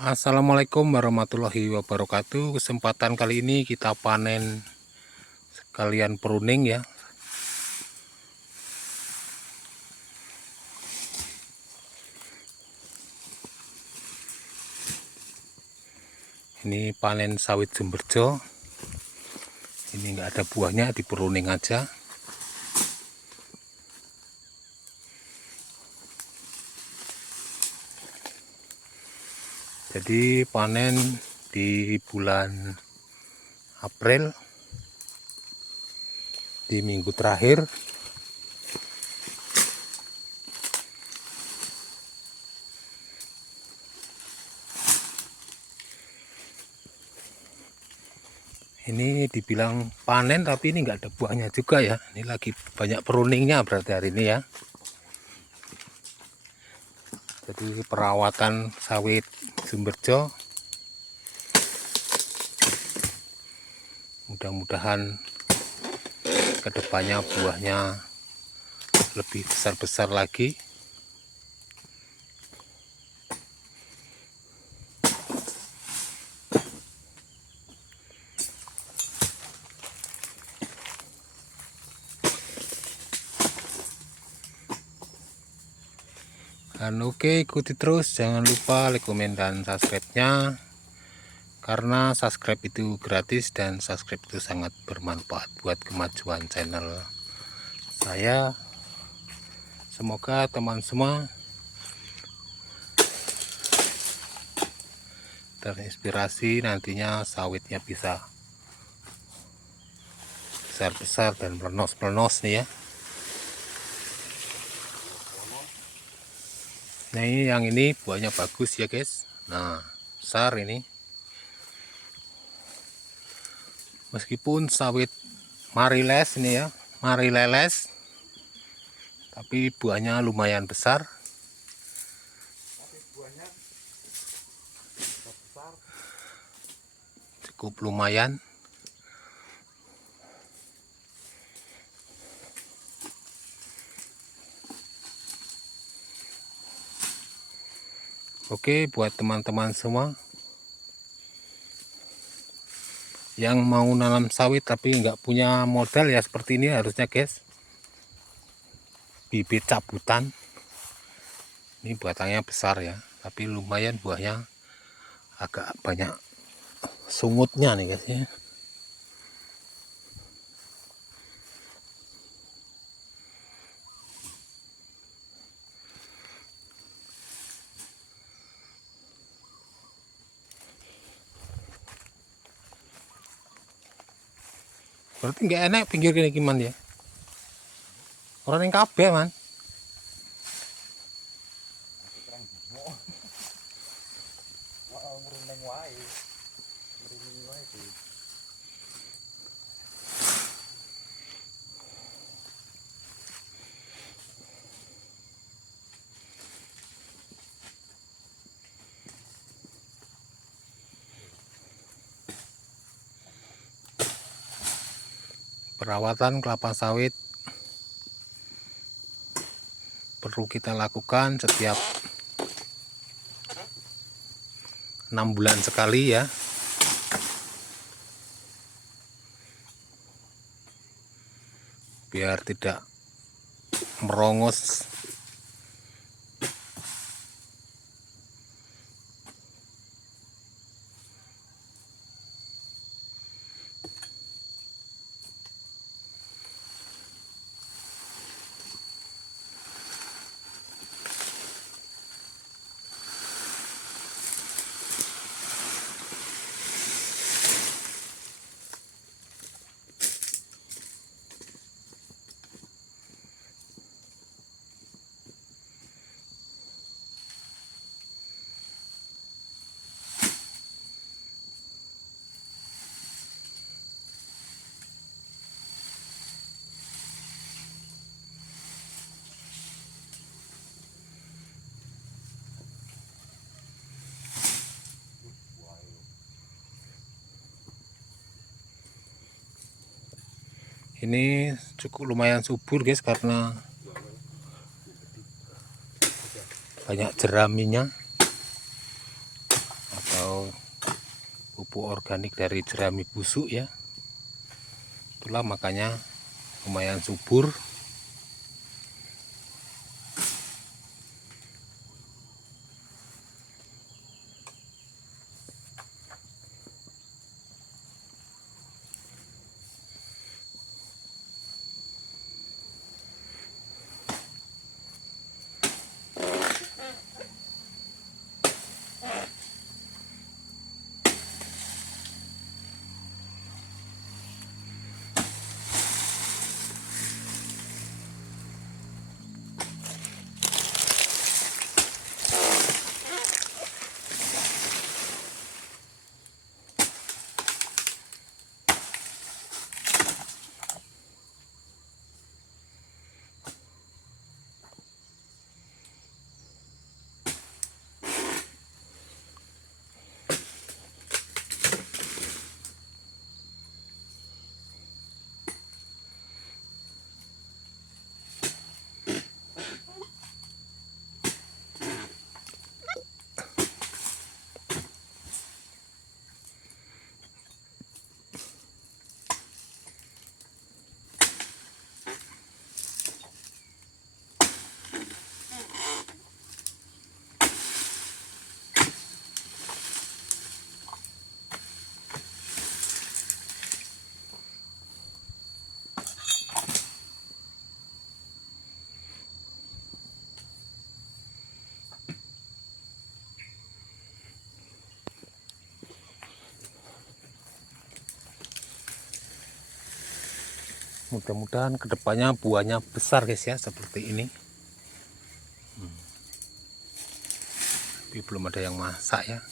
Assalamualaikum warahmatullahi wabarakatuh. Kesempatan kali ini kita panen sekalian pruning ya. Ini panen sawit Jemberjo. Ini enggak ada buahnya, di pruning aja. Jadi panen di bulan April, di minggu terakhir. Ini dibilang panen tapi ini enggak ada buahnya juga ya. Ini lagi banyak pruningnya berarti hari ini ya. Jadi perawatan sawit Jemberjo, mudah-mudahan kedepannya buahnya lebih besar-besar lagi. Dan oke, ikuti terus, jangan lupa like, komen, dan subscribe-nya, karena subscribe itu gratis dan subscribe itu sangat bermanfaat buat kemajuan channel saya. Semoga teman semua terinspirasi, nantinya sawitnya bisa besar-besar dan melenos-melenos nih ya. Nah, ini yang ini buahnya bagus ya guys. Nah, besar ini. Meskipun sawit Mariles ini ya, Marileles, tapi buahnya lumayan besar. Cukup lumayan. Oke, buat teman-teman semua yang mau nanam sawit tapi nggak punya modal ya seperti ini harusnya guys. Bibit cabutan. Ini batangnya besar ya, tapi lumayan buahnya agak banyak sungutnya nih guys ya. Berarti nggak enak pinggir gini gimana ya? Orang yang kabeh man. Perawatan kelapa sawit perlu kita lakukan setiap 6 bulan sekali ya. Biar tidak merongos. Ini cukup lumayan subur guys karena banyak jeraminya atau pupuk organik dari jerami busuk ya. Itulah makanya lumayan subur. Mudah-mudahan kedepannya buahnya besar guys ya, seperti ini. Tapi belum ada yang masak ya.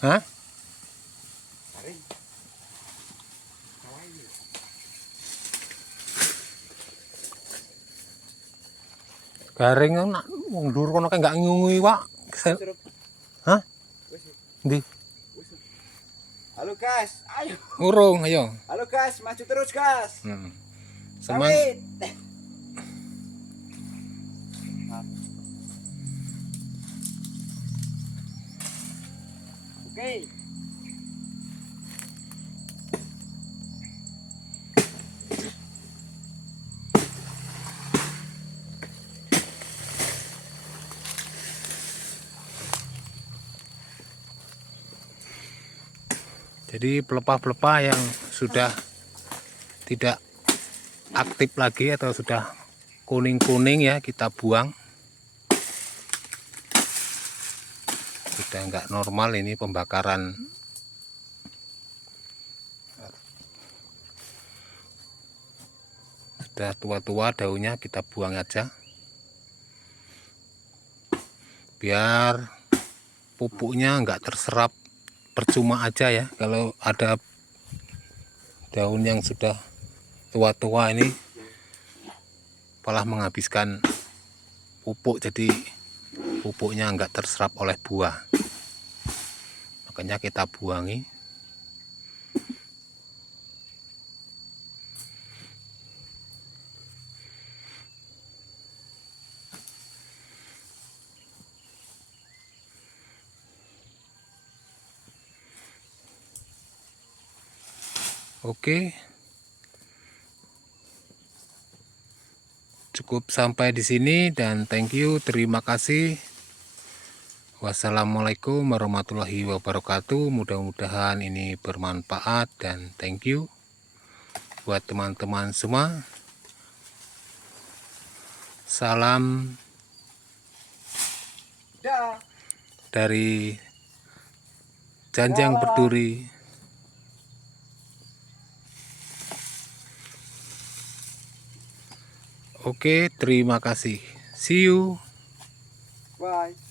Hah? Garing nak wong ndur kono kae enggak ngungui, Pak. Hah? Ndi? Halo gas, ayo. Urung, ayo. Halo gas, maju terus gas. Semang. Sawit. Oke. Jadi pelepah-pelepah yang sudah tidak aktif lagi atau sudah kuning-kuning ya kita buang. Sudah enggak normal ini pembakaran. Sudah tua-tua daunnya kita buang aja. Biar pupuknya enggak terserap, percuma aja ya kalau ada daun yang sudah tua-tua ini malah menghabiskan pupuk, jadi pupuknya enggak terserap oleh buah, makanya kita buangi. Oke, cukup sampai di sini dan thank you, terima kasih. Wassalamualaikum warahmatullahi wabarakatuh. Mudah-mudahan ini bermanfaat dan thank you buat teman-teman semua. Salam dari Janjang Berduri. Oke, terima kasih. See you. Bye.